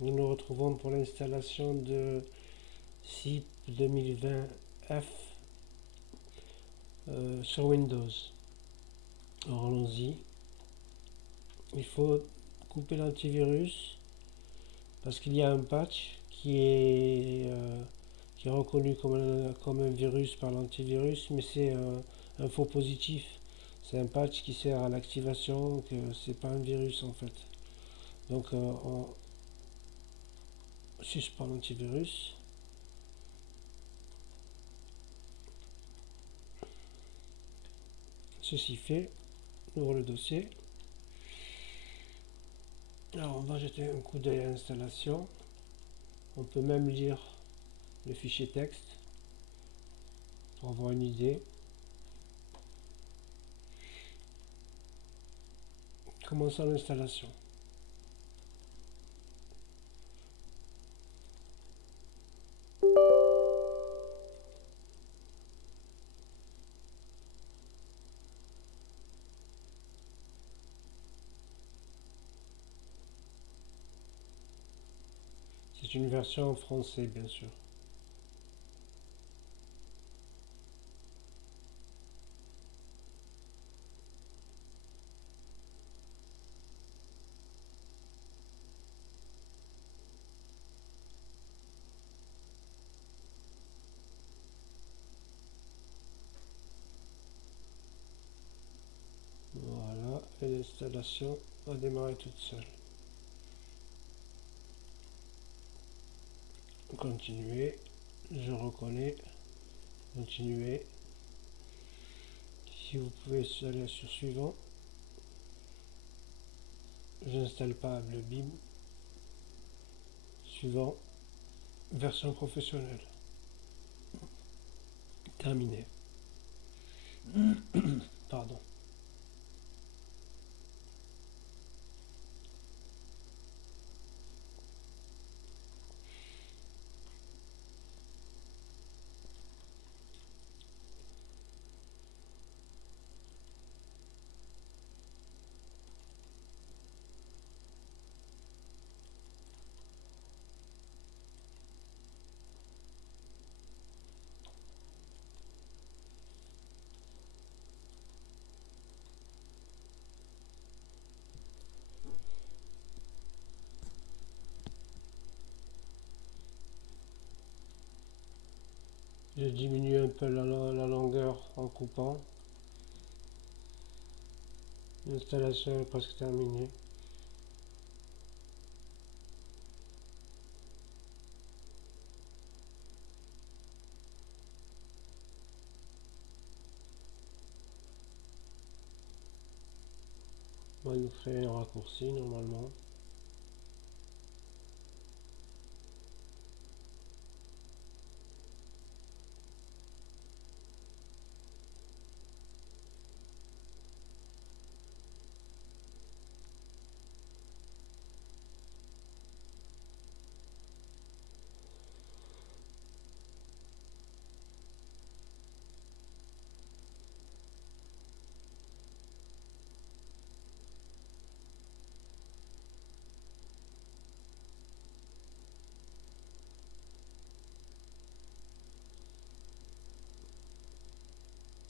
Nous nous retrouvons pour l'installation de SIP 2020F sur Windows. Alors allons-y. Il faut couper l'antivirus parce qu'il y a un patch qui est reconnu comme un virus par l'antivirus, mais c'est un faux positif. C'est un patch qui sert à l'activation, que c'est pas un virus en fait. Donc on suspend l'antivirus. Ceci fait, on ouvre le dossier. Alors on va jeter un coup d'œil à l'installation. On peut même lire le fichier texte pour avoir une idée. Commençons l'installation. C'est une version en français, bien sûr. Voilà, et l'installation va démarrer toute seule. Continuer, je reconnais, continuer. Si vous pouvez aller sur suivant, j'installe pas le BIM. Suivant, version professionnelle. Terminé. Pardon. Je diminue un peu la longueur en coupant. L'installation est presque terminée. On va nous créer un raccourci normalement.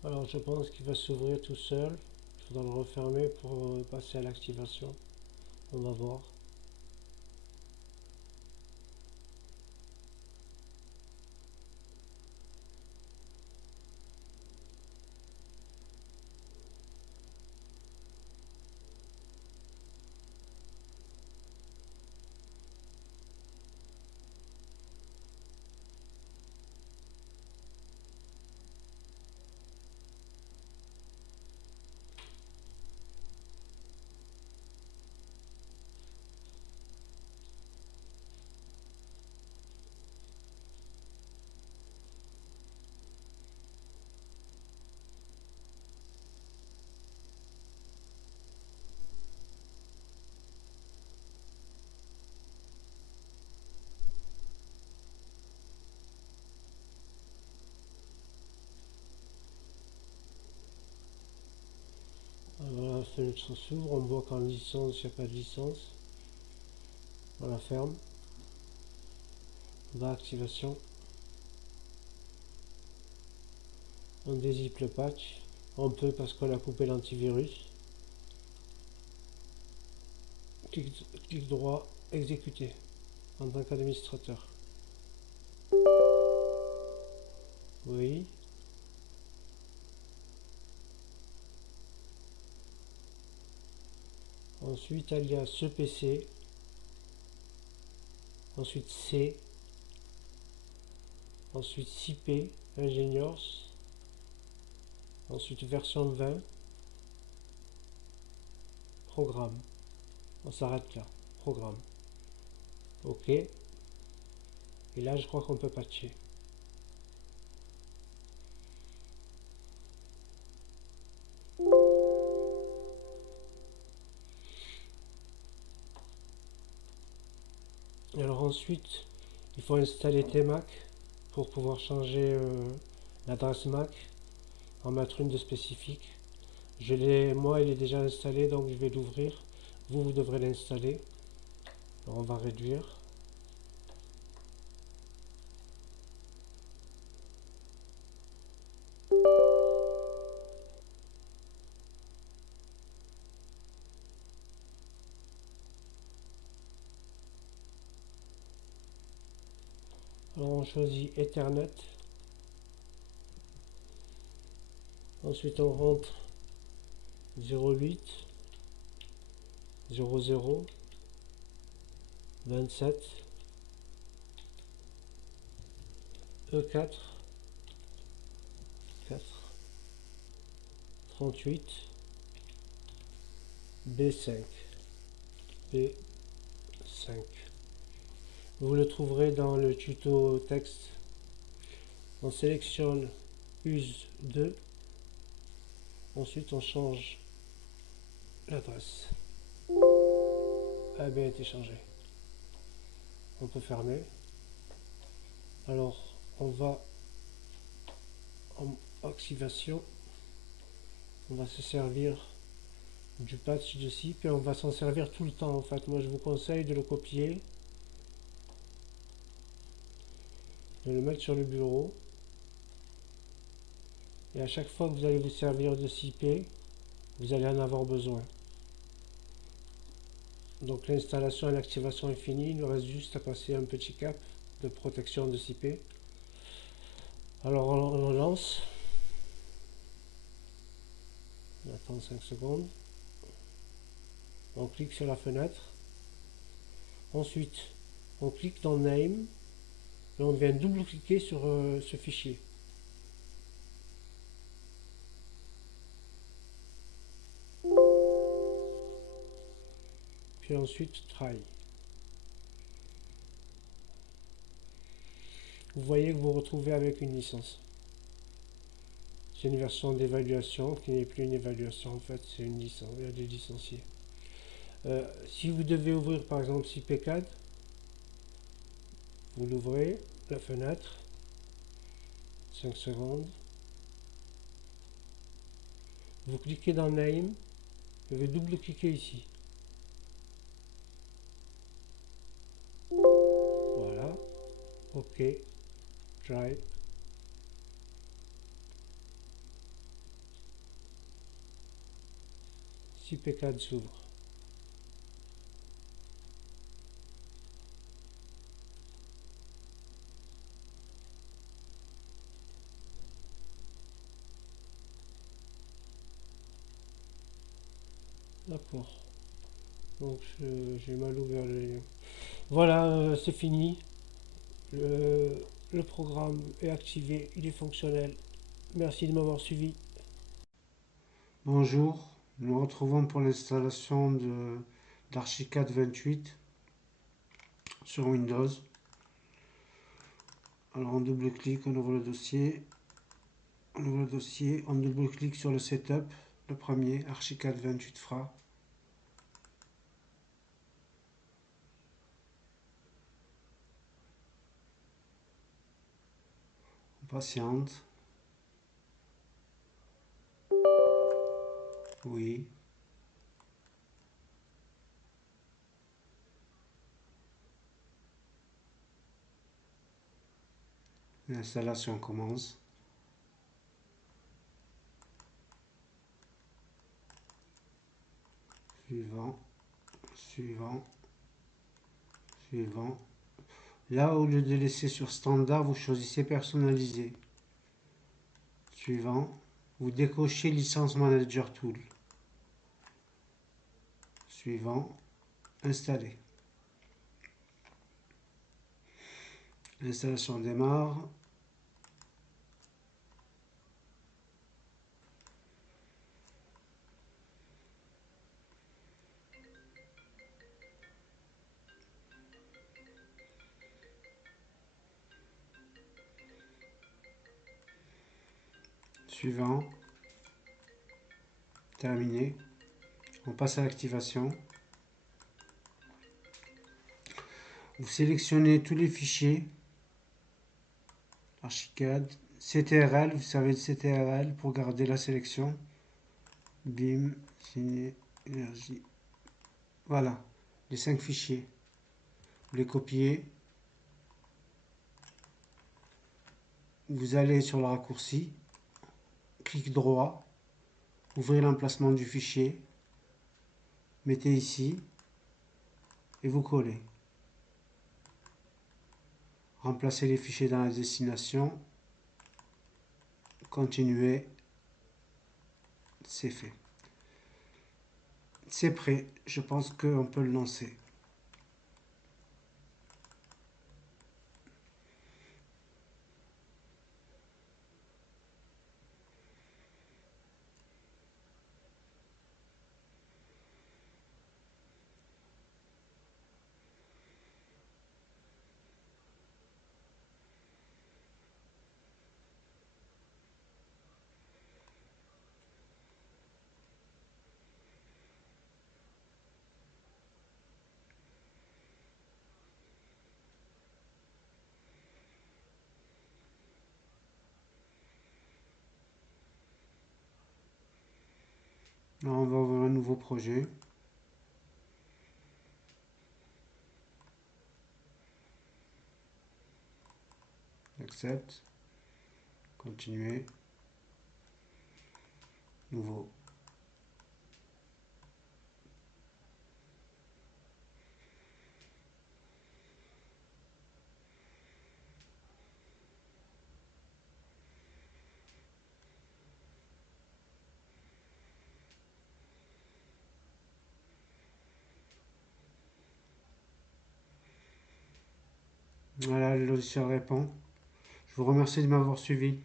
Alors je pense qu'il va s'ouvrir tout seul. Il faudra le refermer pour passer à l'activation. On va voir. Voilà, la fenêtre s'ouvre, on voit qu'en licence, il n'y a pas de licence. On la ferme. On va à activation. On dézippe le patch. On peut parce qu'on a coupé l'antivirus. Clic droit, exécuter en tant qu'administrateur. Oui. Ensuite, alias ce PC. Ensuite C. Ensuite 6P, Ingenieurs. Ensuite version 20. Programme. On s'arrête là. Programme. OK. Et là, je crois qu'on peut patcher. Alors ensuite, il faut installer Tmac pour pouvoir changer l'adresse MAC, en mettre une de spécifique. Moi, il est déjà installé, donc je vais l'ouvrir. Vous devrez l'installer. On va réduire. Alors on choisit Ethernet. Ensuite on rentre 08 00 27 E4 4 38 B5 B5. Vous le trouverez dans le tuto texte. On sélectionne use 2. Ensuite on change l'adresse. Elle a bien été changée. On peut fermer. Alors on va en activation. On va se servir du patch de SIP et on va s'en servir tout le temps en fait. Moi je vous conseille de le copier, de le mettre sur le bureau, et à chaque fois que vous allez vous servir de SIP, vous allez en avoir besoin. Donc l'installation et l'activation est finie, il nous reste juste à passer un petit cap de protection de SIP. Alors on lance. On attend 5 secondes. On clique sur la fenêtre. Ensuite, on clique dans Name et on vient double-cliquer sur ce fichier. Puis ensuite Try. Vous voyez que vous vous retrouvez avec une licence. C'est une version d'évaluation qui n'est plus une évaluation, en fait, c'est une licence. Il y a des licenciés. Si vous devez ouvrir par exemple CPCAD, vous l'ouvrez, la fenêtre, 5 secondes. Vous cliquez dans Name, vous vais double-cliquer ici. Voilà. OK. Try. CPCAD s'ouvre. D'accord. Donc j'ai mal ouvert le lien. Voilà, c'est fini. Le programme est activé, il est fonctionnel. Merci de m'avoir suivi. Bonjour, nous nous retrouvons pour l'installation d'Archicad 28 sur Windows. Alors on double-clique, on ouvre le dossier. On ouvre le dossier, on double-clique sur le setup, le premier, Archicad 28 Fra. On patiente. Oui. L'installation commence. Suivant, suivant, suivant. Là, au lieu de laisser sur standard, vous choisissez personnaliser. Suivant, vous décochez licence manager tool. Suivant, installer. L'installation démarre. Suivant, terminé. On passe à l'activation. Vous sélectionnez tous les fichiers. Archicad, CTRL, vous savez le CTRL pour garder la sélection. BIM, énergie. Voilà, les 5 fichiers. Vous les copiez. Vous allez sur le raccourci. Clic droit. Ouvrez l'emplacement du fichier. Mettez ici. Et vous collez. Remplacez les fichiers dans la destination. Continuez. C'est fait. C'est prêt. Je pense qu'on peut le lancer. Là, on va ouvrir un nouveau projet. Accepte. Continuer. Nouveau. Voilà, le logiciel répond. Je vous remercie de m'avoir suivi.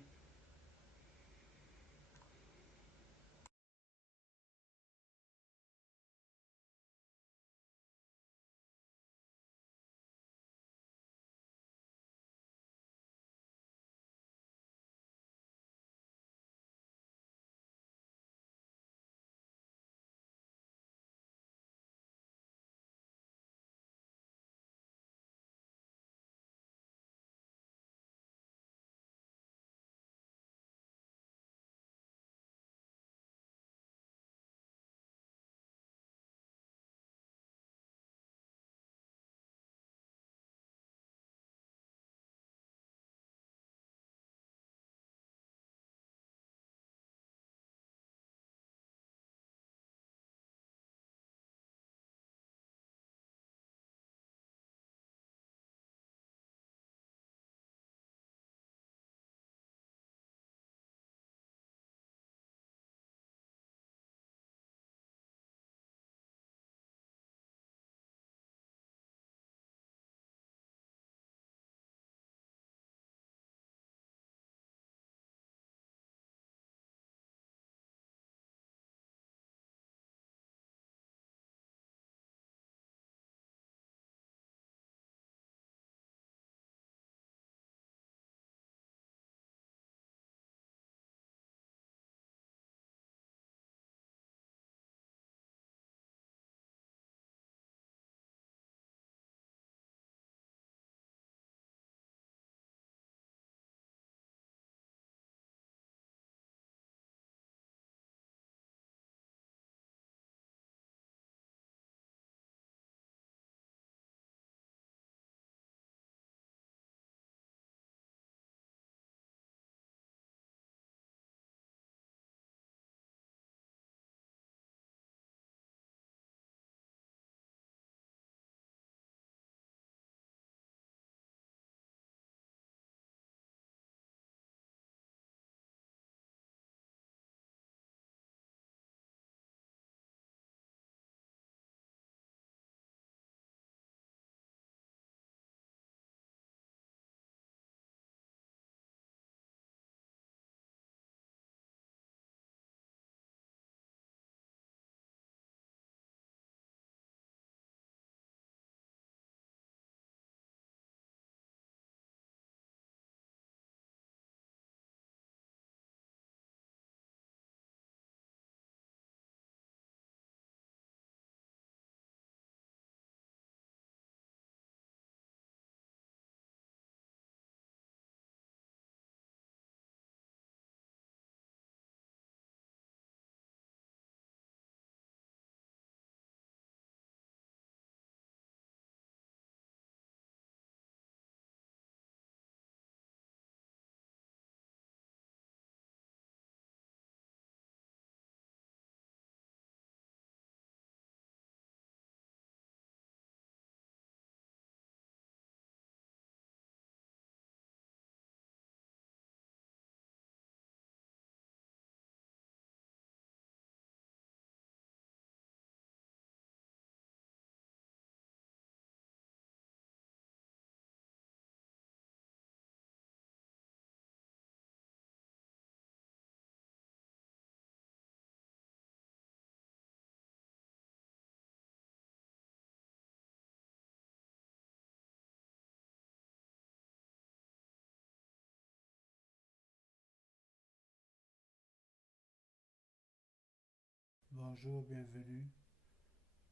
Bonjour, bienvenue.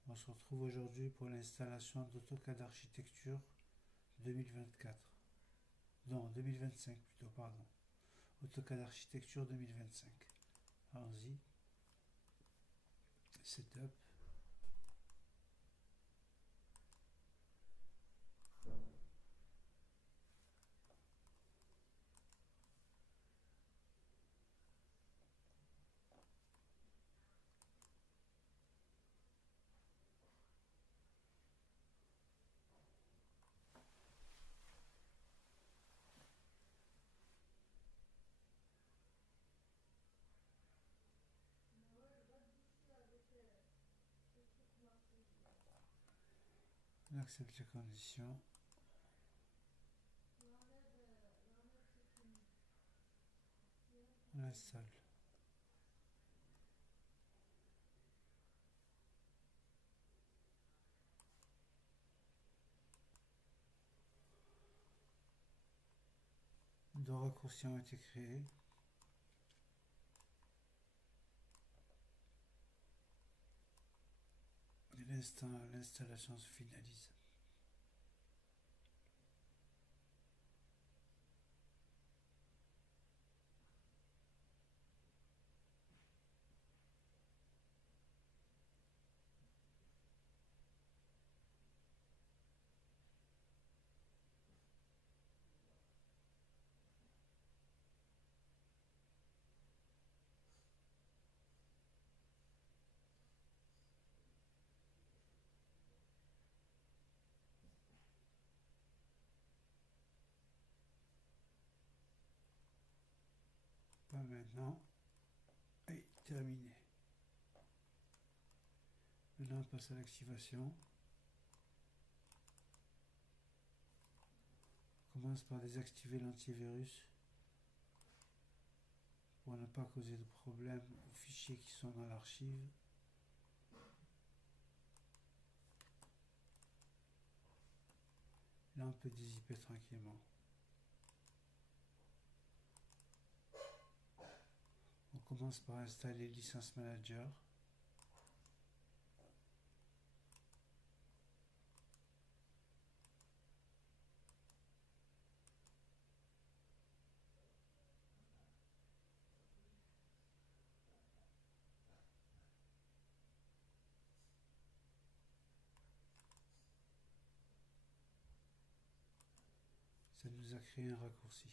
On se retrouve aujourd'hui pour l'installation d'AutoCAD Architecture 2024. Non, 2025 plutôt, pardon. AutoCAD Architecture 2025. Allons-y. Setup. On accepte les conditions. On installe. Deux raccourcis ont été créés. Et l'installation se finalise. Pas maintenant. Et terminé. Maintenant on passe à l'activation. On commence par désactiver l'antivirus pour ne pas causer de problème aux fichiers qui sont dans l'archive. Là on peut dézipper tranquillement. On commence par installer License Manager. Ça nous a créé un raccourci.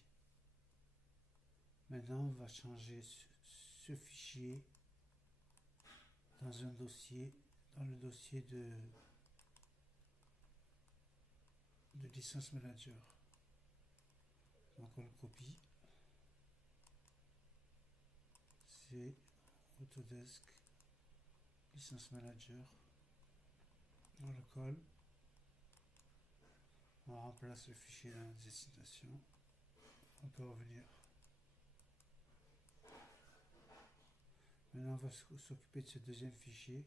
Maintenant, on va changer ce fichier dans un dossier, dans le dossier de License Manager. Donc on le copie. C'est Autodesk License Manager. On le colle. On remplace le fichier dans la destination. On peut revenir. Maintenant, on va s'occuper de ce deuxième fichier.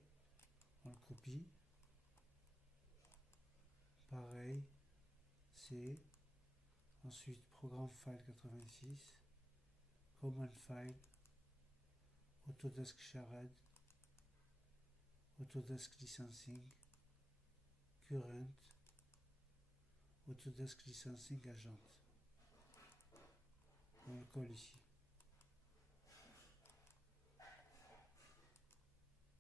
On le copie. Pareil. C. Ensuite, Programme File 86. Command File. Autodesk Shared. Autodesk Licensing. Current. Autodesk Licensing Agent. On le colle ici.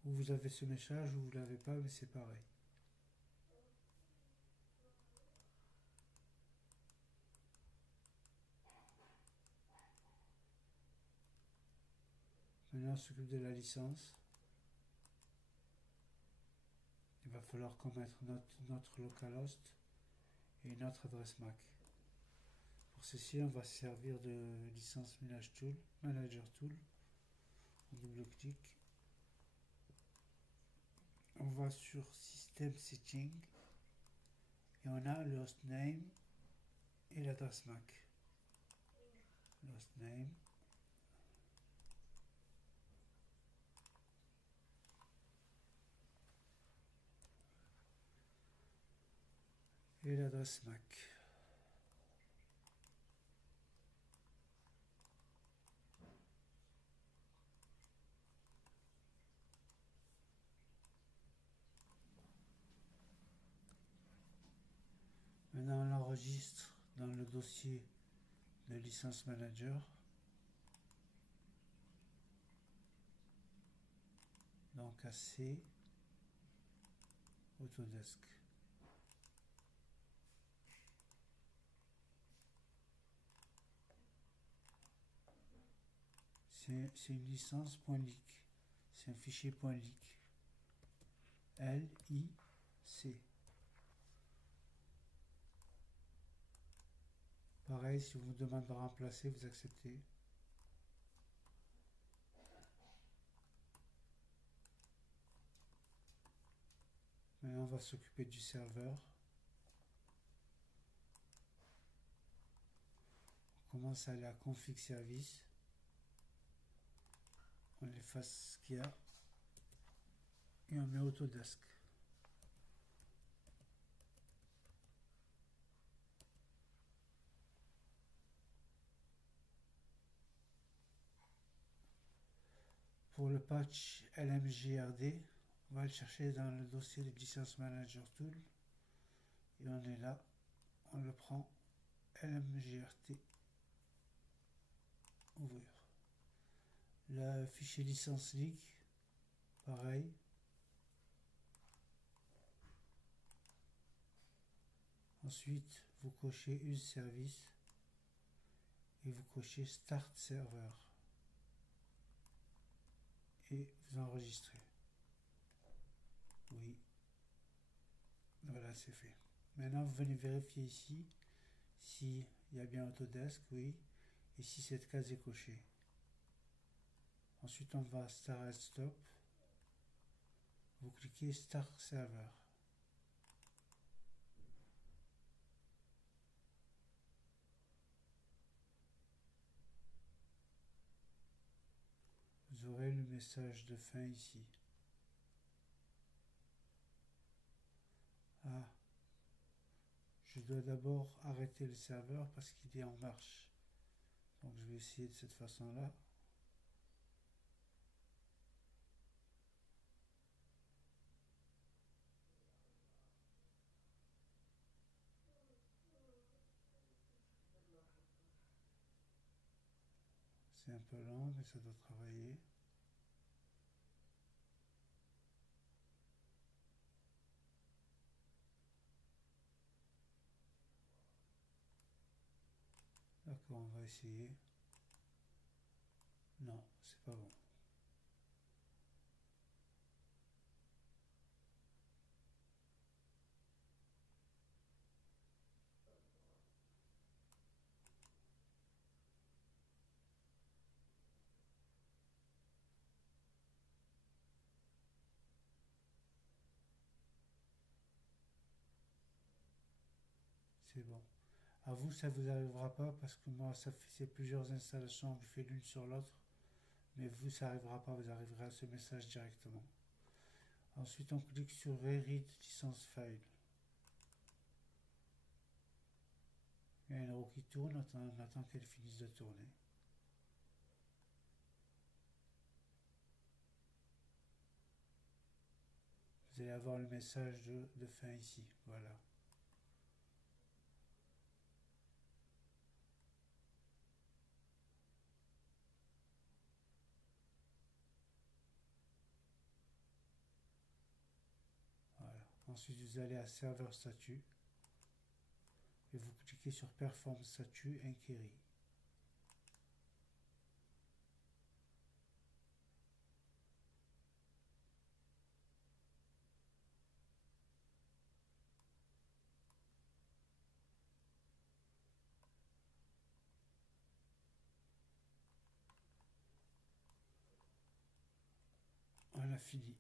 Ou vous avez ce message ou vous ne l'avez pas, mais c'est pareil. Maintenant, on s'occupe de la licence. Il va falloir qu'on mette notre localhost et notre adresse MAC. Pour ceci, on va se servir de licence Manager Tool. On double-clique. On va sur System Setting et on a le hostname et l'adresse MAC. Le hostname. Et l'adresse MAC. enregistre dans le dossier de licence manager. Donc AC Autodesk. C'est une licence .lic. C'est un fichier .lic. L-I-C. Pareil, si on vous demande de remplacer, vous acceptez. Maintenant, on va s'occuper du serveur. On commence à la config service. On efface ce qu'il y a. Et on met Autodesk. Pour le patch LMJRD, on va le chercher dans le dossier de Licence Manager Tool. Et on est là. On le prend. LMJRT. Ouvrir. Le fichier licence leak. Pareil. Ensuite, vous cochez Use Service. Et vous cochez Start Server. Et vous enregistrez. Oui. Voilà, c'est fait. Maintenant, vous venez vérifier ici s'il y a bien Autodesk, oui, et si cette case est cochée. Ensuite, on va à Start and Stop. Vous cliquez Start Server. Vous aurez le message de fin ici. Ah, je dois d'abord arrêter le serveur parce qu'il est en marche. Donc je vais essayer de cette façon-là. C'est un peu lent, mais ça doit travailler. D'accord, on va essayer. Non, c'est pas bon. C'est bon. À vous, ça vous arrivera pas parce que moi, ça fait plusieurs installations, je fais l'une sur l'autre. Mais vous, ça n'arrivera pas, vous arriverez à ce message directement. Ensuite, on clique sur Reread License File. Il y a une roue qui tourne, on attend qu'elle finisse de tourner. Vous allez avoir le message de fin ici, voilà. Voilà. Ensuite, vous allez à Serveur Statut et vous cliquez sur Perform Statut Inquiry. On a fini.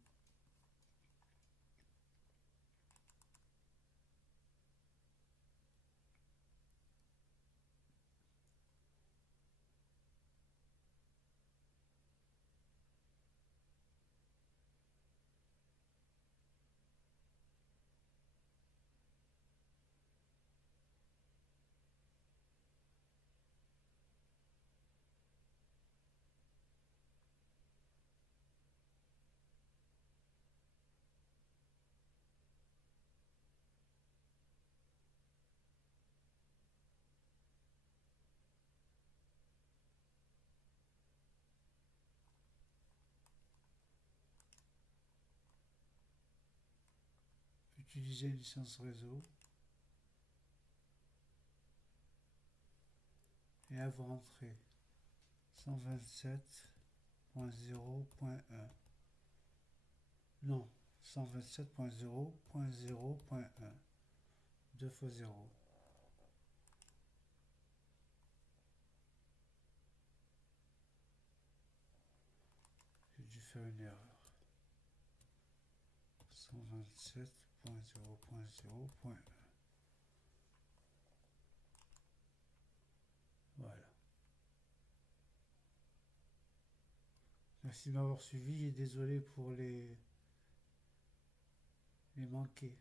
utiliser une licence réseau. Et là, vous rentrez 127.0.1. Non, 127.0.0.1. 2 fois 0. J'ai dû faire une erreur. 127.0.0.1. Voilà. Merci de m'avoir suivi et désolé pour les manqués.